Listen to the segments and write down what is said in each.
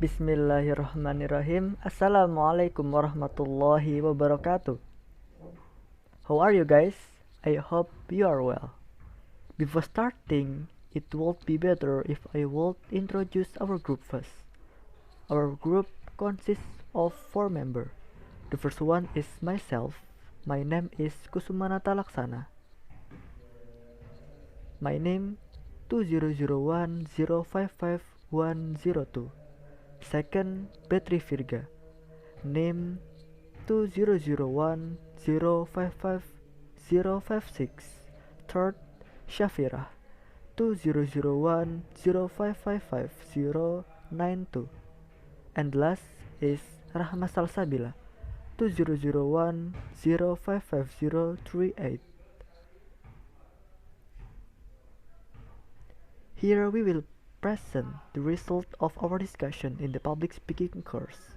Bismillahirrahmanirrahim. Assalamualaikum warahmatullahi wabarakatuh. How are you guys? I hope you are well. Before starting, it would be better if I would introduce our group first. Our group consists of 4 members. The first one is myself. My name is Kusuma Nata. My name 2001055102. Second, Battery Virga. Name 2001055056. Third, Shafira 200105559092. And last is Rahma Salsabila 2001055038. Here we will present the result of our discussion in the public speaking course.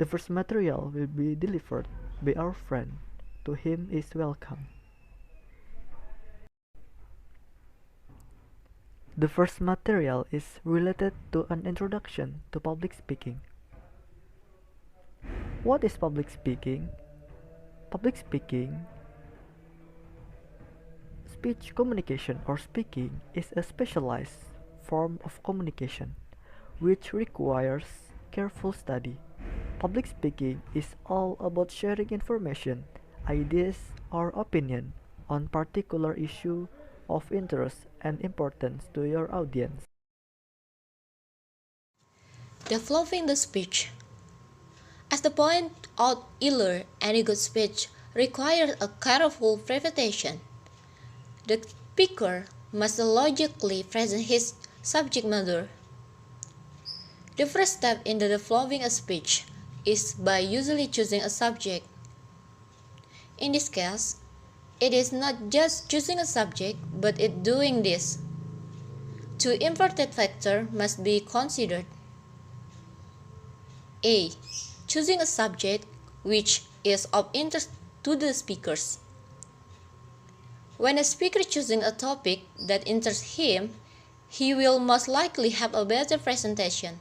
The first material will be delivered by our friend. To him is welcome. The first material is related to an introduction to public speaking. What is public speaking? Public speaking, speech communication or speaking, is a specialized form of communication which requires careful study. Public speaking is all about sharing information, ideas, or opinion on particular issue of interest and importance to your audience. Developing the speech. As the point out earlier, any good speech requires a careful preparation. The speaker must logically present his subject matter. The first step in the developing a speech is by usually choosing a subject. In this case, it is not just choosing a subject, but it doing this. Two important factors must be considered. A. Choosing a subject which is of interest to the speakers. When a speaker choosing a topic that interests him, he will most likely have a better presentation.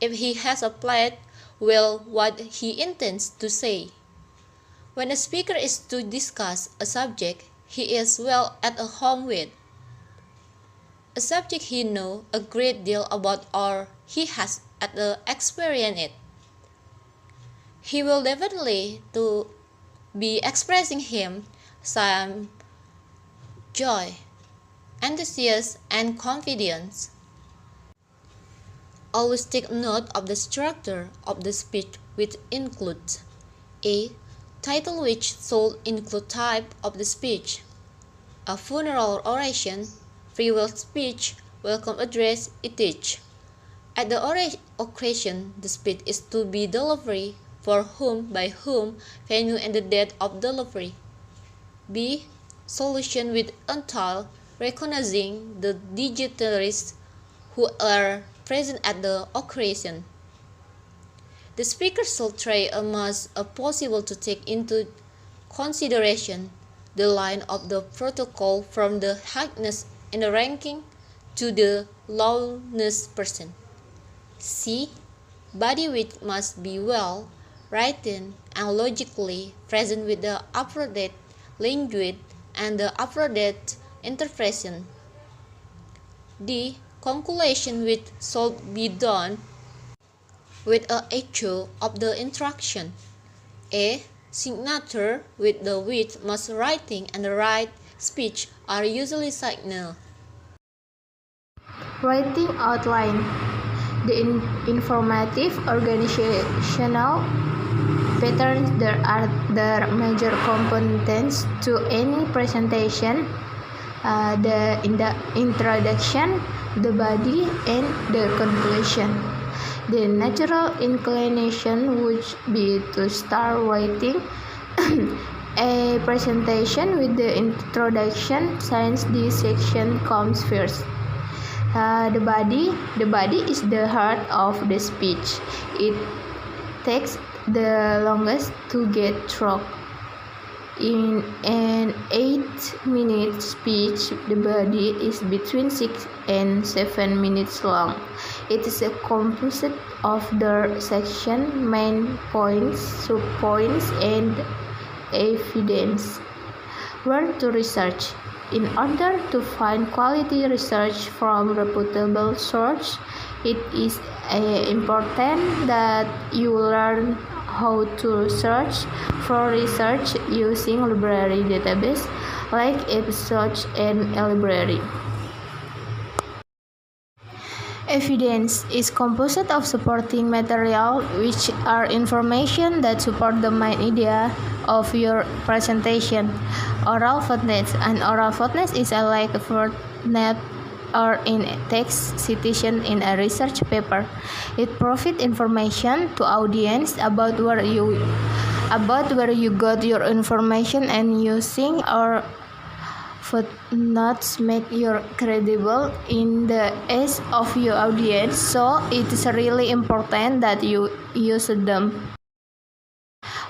If he has applied well what he intends to say. When a speaker is to discuss a subject he is well at home with, a subject he knows a great deal about or he has experienced it, he will definitely to be expressing him some joy, enthusiasm, and confidence. Always take note of the structure of the speech, which includes a title, which should include type of the speech, a funeral oration, farewell speech, welcome address, etc. At the occasion, the speech is to be delivered for whom, by whom, venue, and the date of delivery. B. Solution with entail, recognizing the dignitaries who are present at the occasion. The speaker should try as much as possible to take into consideration the line of the protocol from the highest in the ranking to the lowest person. C. Body which must be well written and logically present with the appropriate language and the appropriate interpretation. D. Conclusion which should be done with a echo of the instruction. A. Signature with the which most writing and the right speech are usually signal. Writing outline. The informative organizational patterns there are the major components to any presentation, the introduction, the body, and the conclusion. The natural inclination would be to start writing a presentation with the introduction, since this section comes first. The body is the heart of the speech. It takes the longest to get through. In an 8-minute speech, the body is between 6 and 7 minutes long. It is composed of the section, main points, subpoints, and evidence. Where to research? In order to find quality research from reputable sources, it is important that you learn how to search for research using library database like Episodes and a library. Evidence is composed of supporting material, which are information that support the main idea of your presentation. Oral footnotes. An oral footnote is like a footnote or in text citation in a research paper. It provides information to audience about where you got your information, and using or footnotes make you credible in the eyes of your audience, so it is really important that you use them.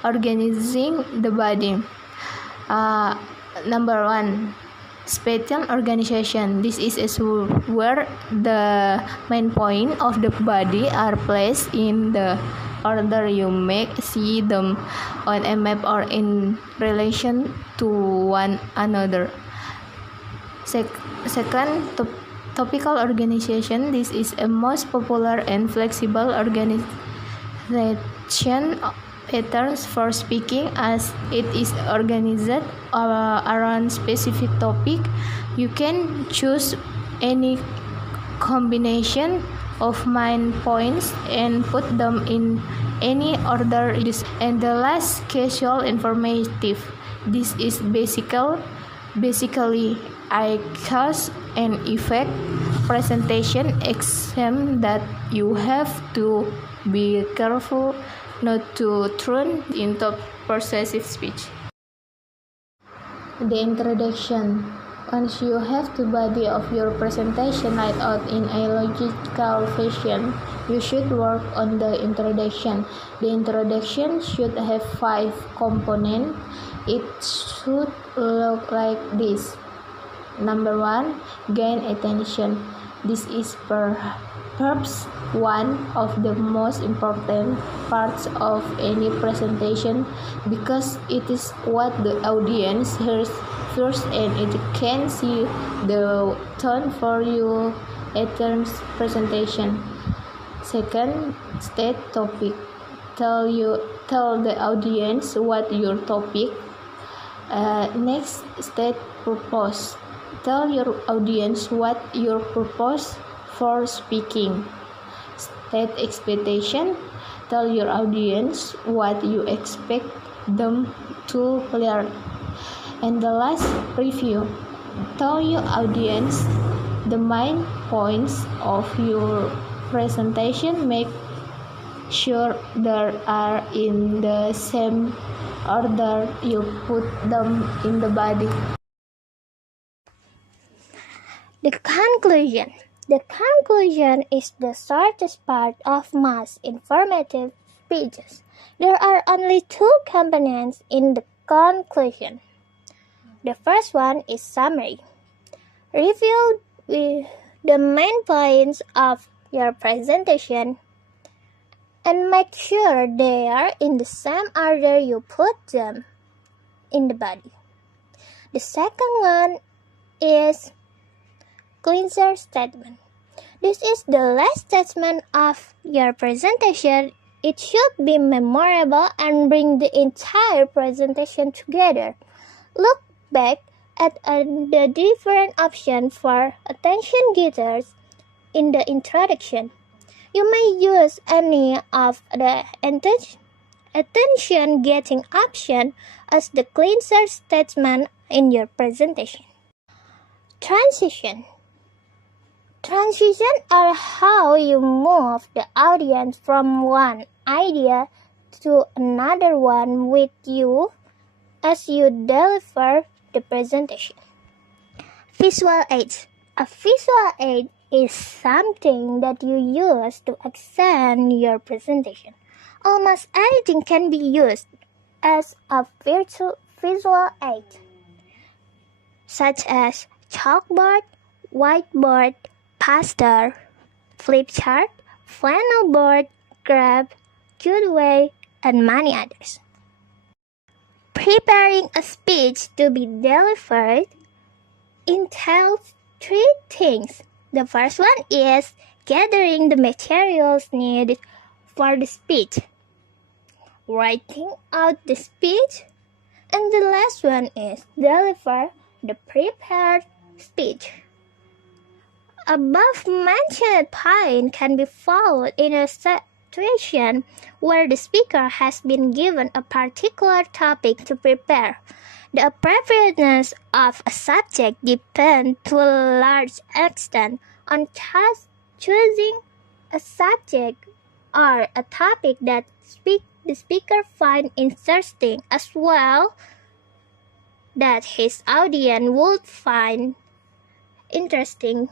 Organizing the body. Number 1. Spatial organization. This is where the main point of the body are placed in the order you may see them on a map or in relation to one another. Second, topical organization. This is a most popular and flexible organization patterns for speaking, as it is organized around specific topic. You can choose any combination of main points and put them in any order. And the last, casual informative. This is basically a cause and effect presentation, except that you have to be careful not to turn into persuasive speech. The introduction. Once you have the body of your presentation laid out in a logical fashion, you should work on the introduction. The introduction should have 5 components. It should look like this. Number 1, gain attention. This is perhaps one of the most important parts of any presentation, because it is what the audience hears first, and it can see the tone for your presentation. Second, state topic. Tell the audience what your topic. Next, state purpose. Tell your audience what your purpose for speaking. State expectation. Tell your audience what you expect them to learn. And the last, review. Tell your audience the main points of your presentation. Make sure they are in the same order you put them in the body. The conclusion. The conclusion is the shortest part of most informative speeches. There are only 2 components in the conclusion. The first one is summary. Review the main points of your presentation and make sure they are in the same order you put them in the body. The second one is cleanser statement. This is the last statement of your presentation. It should be memorable and bring the entire presentation together. Look back at the different options for attention getters in the introduction. You may use any of the attention-getting option as the cleanser statement in your presentation. Transition. Transitions are how you move the audience from one idea to another one with you as you deliver the presentation. Visual aids. A visual aid is something that you use to accent your presentation. Almost anything can be used as a visual aid, such as chalkboard, whiteboard, poster, flip chart, flannel board, graph, Goodway, and many others. Preparing a speech to be delivered entails three things. The first one is gathering the materials needed for the speech, writing out the speech, and the last one is deliver the prepared speech. Above mentioned point can be followed in a situation where the speaker has been given a particular topic to prepare. The appropriateness of a subject depends to a large extent on just choosing a subject or a topic that the speaker finds interesting, as well that his audience would find interesting.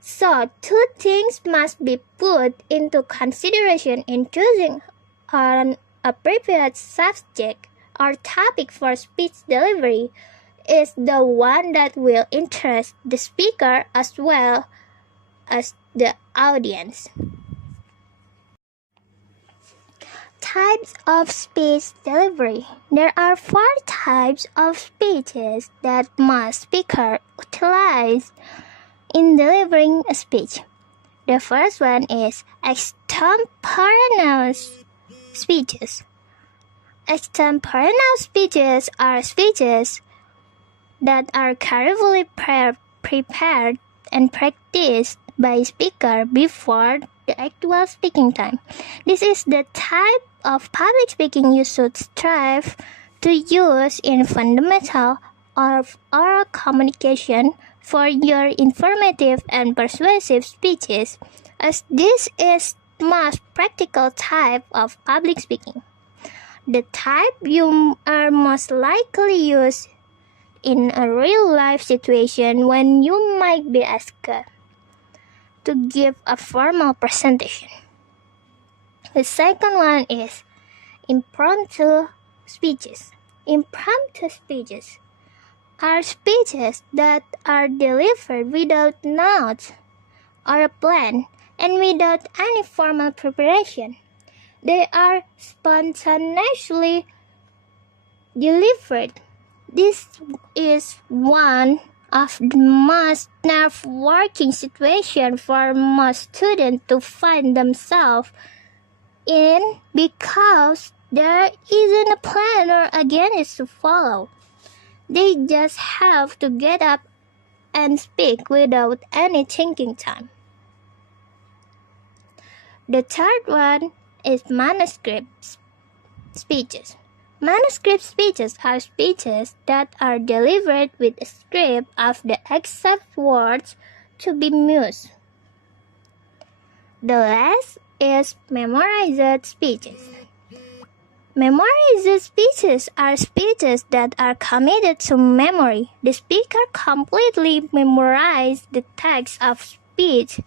So, two things must be put into consideration in choosing an appropriate subject or topic for speech delivery. Is the one that will interest the speaker as well as the audience. Types of speech delivery. There are 4 types of speeches that most speakers utilize in delivering a speech. The first one is extemporaneous speeches. Extemporaneous speeches are speeches that are carefully prepared and practiced by speaker before the actual speaking time. This is the type of public speaking you should strive to use in fundamental of oral communication for your informative and persuasive speeches, as this is the most practical type of public speaking. The type you are most likely use in a real-life situation when you might be asked to give a formal presentation. The second one is impromptu speeches. Impromptu speeches are speeches that are delivered without notes or a plan and without any formal preparation. They are spontaneously delivered. This is one of the most nerve-wracking situations for most students to find themselves in, because there isn't a plan or a guidance to follow. They just have to get up and speak without any thinking time. The third one is manuscript speeches. Manuscript speeches are speeches that are delivered with a script of the exact words to be used. The last is memorized speeches. Memorized speeches are speeches that are committed to memory. The speaker completely memorizes the text of speech,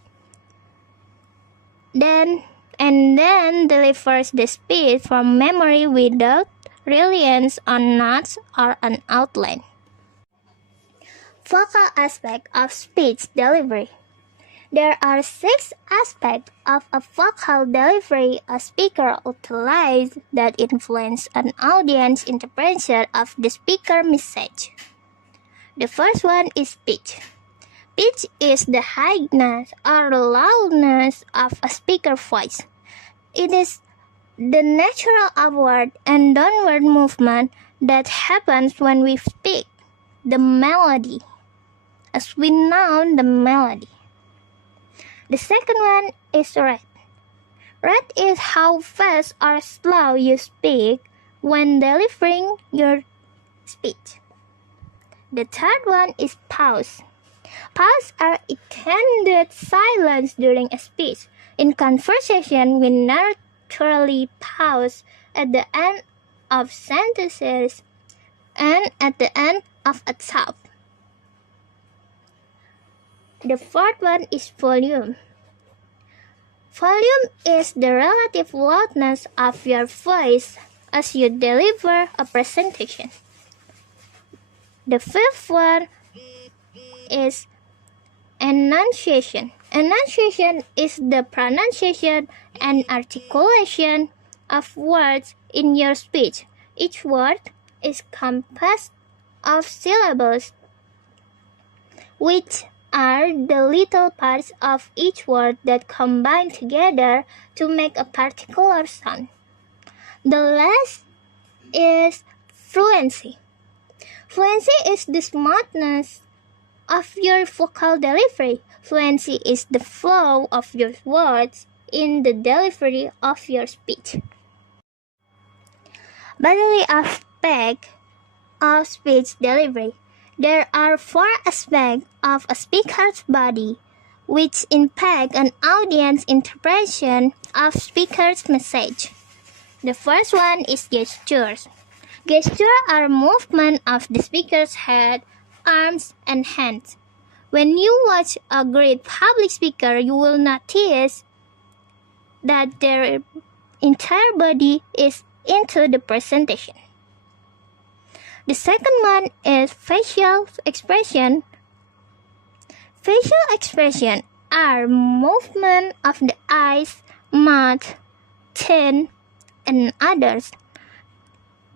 and then delivers the speech from memory without reliance on notes or an outline. Vocal aspect of speech delivery. There are 6 aspects of a vocal delivery a speaker utilizes that influence an audience interpretation of the speaker message. The first one is pitch. Pitch is the highness or loudness of a speaker's voice. It is the natural upward and downward movement that happens when we speak. The melody, as we know the melody. The second one is rate. Rate is how fast or slow you speak when delivering your speech. The third one is pause. Pause are extended silence during a speech. In conversation, we naturally pause at the end of sentences and at the end of a thought. The fourth one is volume. Volume is the relative loudness of your voice as you deliver a presentation. The fifth one is enunciation. Enunciation is the pronunciation and articulation of words in your speech. Each word is composed of syllables, which are the little parts of each word that combine together to make a particular sound. The last is fluency. Fluency is the smoothness of your vocal delivery. Fluency is the flow of your words in the delivery of your speech. Bodily aspect of speech delivery. There are four aspects of a speaker's body which impact an audience interpretation of speaker's message. The first one is gestures. Gestures are movement of the speaker's head, arms, and hands. When you watch a great public speaker, you will notice that their entire body is into the presentation. The second one is facial expression. Facial expression are movement of the eyes, mouth, chin, and others.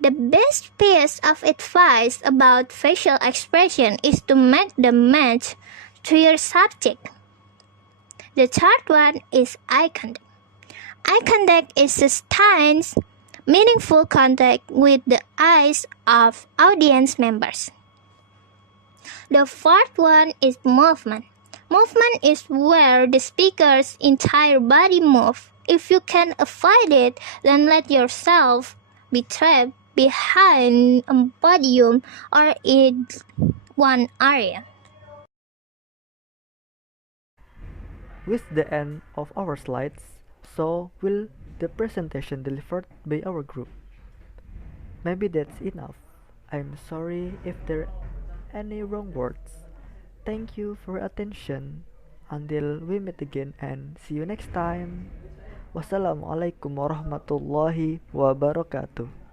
The best piece of advice about facial expression is to make them match to your subject. The third one is eye contact. Eye contact is sustained, meaningful contact with the eyes of audience members. The fourth one is movement. Movement is where the speaker's entire body moves. If you can avoid it, then let yourself be trapped behind a podium or in one area. With the end of our slides, so will the presentation delivered by our group. Maybe that's enough. I'm sorry if there are any wrong words. Thank you for your attention. Until we meet again and see you next time. Wassalamualaikum warahmatullahi wabarakatuh.